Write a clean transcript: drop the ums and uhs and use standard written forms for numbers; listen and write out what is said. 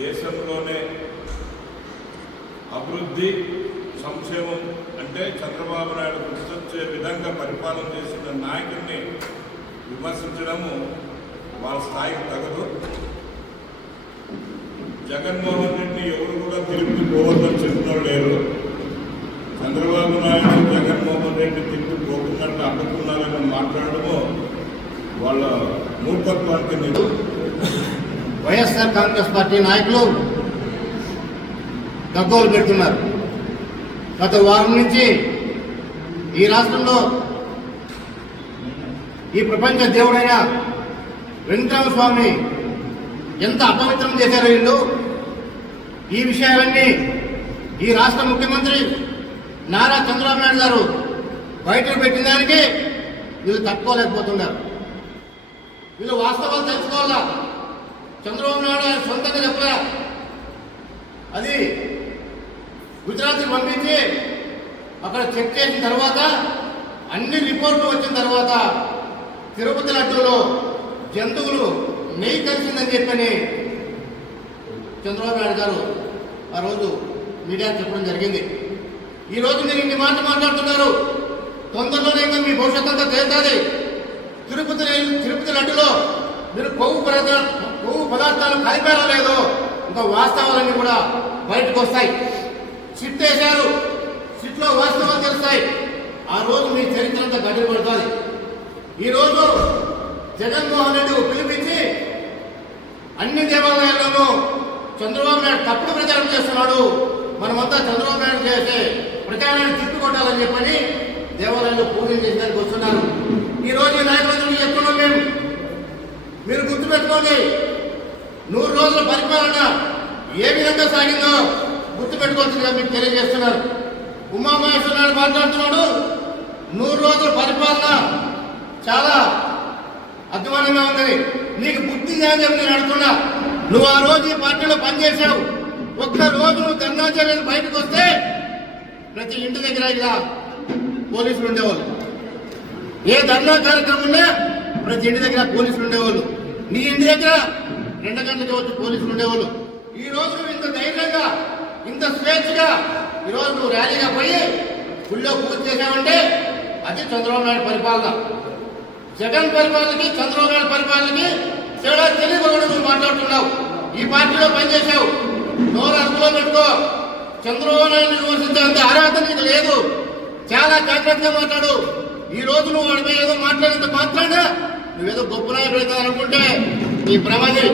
దేశంలోనే అభివృద్ధి సంక్షేమం అంటే చంద్రబాబు నాయుడు గుర్తొచ్చే విధంగా పరిపాలన చేసిన నాయకుడిని విమర్శించడము వాళ్ళ స్థాయికి తగదు. జగన్మోహన్ రెడ్డిని ఎవరు కూడా తిరిగి పోవద్దని చెప్తున్నారు లేరు. చంద్రబాబు నాయుడు జగన్మోహన్ రెడ్డి తిరిగి పోకున్నట్టు అడ్డుకున్నారని మాట్లాడడము వాళ్ళ మూర్ఖత్వానికి నేను వైఎస్ఆర్ కాంగ్రెస్ పార్టీ నాయకులు గగ్గోలు పెడుతున్నారు. గత వారం నుంచి ఈ రాష్ట్రంలో ఈ ప్రపంచ దేవుడైన వెంకటరామ స్వామిని ఎంత అపవిత్రం చేశారో వీళ్ళు. ఈ విషయాలన్నీ ఈ రాష్ట్ర ముఖ్యమంత్రి నారా చంద్రబాబు నాయుడు గారు బయటకు పెట్టిన దానికి వీళ్ళు తట్టుకోలేకపోతున్నారు. వీళ్ళు వాస్తవాలు తెలుసుకోవాలా. చంద్రబాబు నాయుడు ఆయన సొంతంగా చెప్పలే, అది గుజరాత్కి పంపించి అక్కడ చెక్ చేసిన తర్వాత అన్ని రిపోర్ట్లు వచ్చిన తర్వాత తిరుపతి లడ్డూలో జంతువులు నెయ్యి కలిసిందని చెప్పని చంద్రబాబు నాయుడు గారు ఆ రోజు మీడియాకు చెప్పడం జరిగింది. ఈరోజు మీరు ఇన్ని మాట మాట్లాడుతున్నారు. తొందరలోనే ఇంకా మీ భవిష్యత్ అంతా తేలుతుంది. తిరుపతి లడ్డులో మీరు కొవ్వు పదార్థాలు కలిపారో లేదో ఇంకా వాస్తవాలన్నీ కూడా బయటకు వస్తాయి. సిట్ వేశారు, సిట్లో వాస్తవాలు తెలుస్తాయి. ఆ రోజు మీ చరిత్ర అంతా గడ్డి పడుతుంది. ఈరోజు జగన్మోహన్ రెడ్డి పిలిపించి అన్ని దేవాలయాల్లోనూ చంద్రబాబు నాయుడు తప్పుడు ప్రచారం చేస్తున్నాడు, మనమంతా చంద్రబాబు నాయుడు చేసే ప్రచారాన్ని తిప్పికొట్టాలని చెప్పని దేవాలయంలో పూజలు చేసేందుకు వస్తున్నారు. ఈరోజు ఈ నాయకులందరూ చెప్తున్నాం మేము, మీరు గుర్తుపెట్టుకోండి. 100 రోజుల పరిపాలన ఏ విధంగా సాగిందో గుర్తుపెట్టుకోవాల్సిందిగా మీకు తెలియజేస్తున్నారు. ఉమామహేశ్వరరావు మాట్లాడుతున్నాడు, 100 రోజుల పరిపాలన చాలా అధ్వానంగా ఉందని. నీకు బుద్ధి అని చెప్పి నేను అడుగుతున్నా. నువ్వు ఆ రోజు ఈ పార్టీలో పనిచేశావు. ఒక్క రోజు నువ్వు ధర్నా చేయలేదు, బయటకు వస్తే ప్రతి ఇంటి దగ్గర ఇలా పోలీసులు ఉండేవాళ్ళు. ఏ ధర్నా కార్యక్రమం ఉన్నా ప్రతి ఇంటి దగ్గర పోలీసులు ఉండేవాళ్ళు. నీ ఇంటి దగ్గర 2 గంటలకి వచ్చి పోలీసులు ఉండేవాళ్ళు. ఈ రోజు నువ్వు ఇంత ధైర్యంగా, ఇంత స్వేచ్ఛగా ఈరోజు నువ్వు ర్యాలీగా పోయి గుళ్ళో పూజ చేశావంటే అది చంద్రబాబు నాయుడు పరిపాలన. జగన్ పరిపాలనకి చంద్రబాబు నాయుడు పరిపాలనకి తేడా తెలియకుండా నువ్వు మాట్లాడుతున్నావు. ఈ పార్టీలో పనిచేశావు, నోరు అదుపులో పెట్టుకో. చంద్రబాబు నాయుడు విమర్శించేంత అర్హత నీకు లేదు. చాలా జాగ్రత్తగా మాట్లాడు. ఈ రోజు నువ్వు వాడిపై ఏదో మాట్లాడేంత మాట్లాడినా నువ్వేదో గొప్ప నాయకుడు అనుకుంటే నీ ప్రమాదం.